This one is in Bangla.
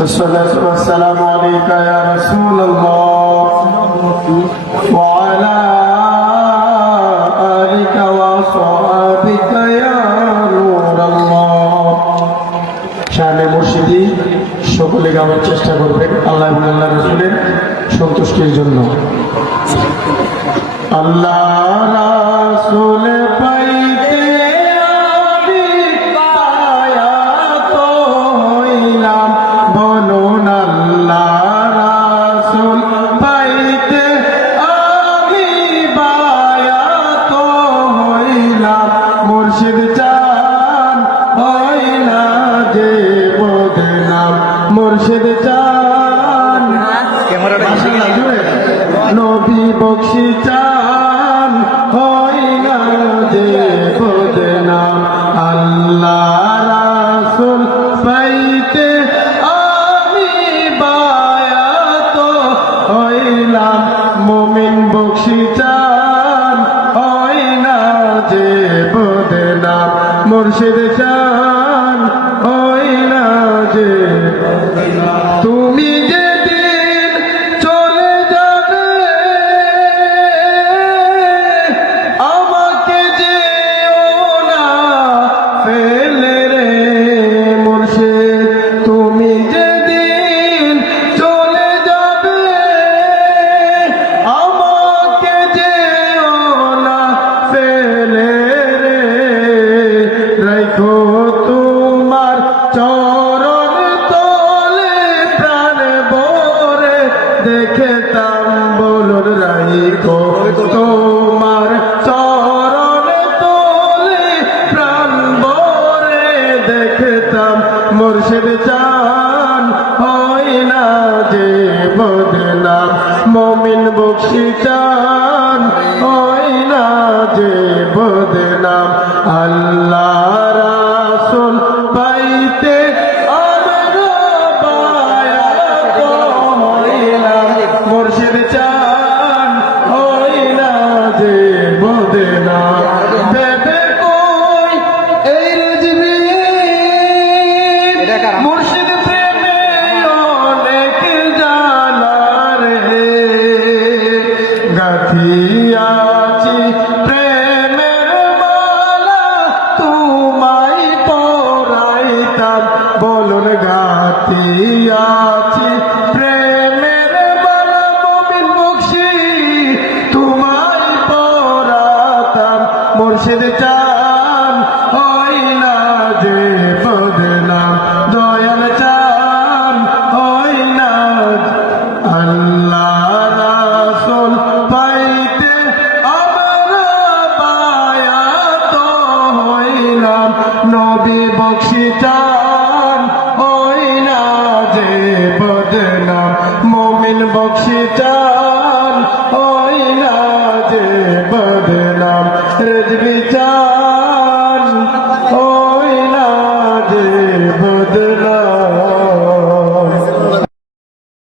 الصلاة والسلام عليك يا رسول الله وعلى آلك وصحابك يا نور الله শানে মুর্শিদি সকলে গাওয়ার চেষ্টা করবেন আল্লাহ এবং আল্লাহ রাসূলের সন্তুষ্টির জন্য। আল্লাহ রাসূল পাইতে আমি বায়াত হইলাম, বলুন আল্লাহ রাসূল পাইতে আমি বায়াত হইলাম, মুর্শিদ চান হইলা যে বদনাম, মুর্শিদ চান নবী বখশি চান হইলা যে বদনাম। আল্লাহ রাসূল পাইতে আমি বায়াত হইলাম, মুমিন বখশি চান হইলা যে বদনাম, মুর্শিদ চান হইলা যে। তুমি যেদিন চলে যাবে আমাকে যেও না ফেলে রে মুর্শিদ, তুমি যেদিন চলে যাবে আমাকে যেও না ফেলে রে, রাখো তোমার চরণ তলে প্রাণ ভরে দেখতাম, বলুন রাখো তোমার চরণ তলে প্রাণ ভরে দেখতাম, মুর্শিদ চান হইলা যে বদনাম, মুমিন বখশি চান হইলা যে বদনাম। আল্লাহ রাসূল পাইতে আমরা বায়াত হইলাম, মুর্শিদ চান হইলা যে বদনাম। ভেবে কই এই রেজবি মুর্শিদ প্রেমে অনেক জানা রে, গাথিয়াছি প্রেমের মালা তোমায় পরাইতাম, বলুন গাথিয়াছি প্রেমের মালা মুমিন বখশি তোমায় পরাতাম, মুর্শিদ চান হইলা যে বদনাম, দয়াল চান হইলা। আল্লাহ রাসূল পাইতে আমরা বায়াত হইলাম, নবী বখশি চান হইলা যে বদনাম, মুমিন বখশি চান হইলা যে বদনাম, রেজবি চান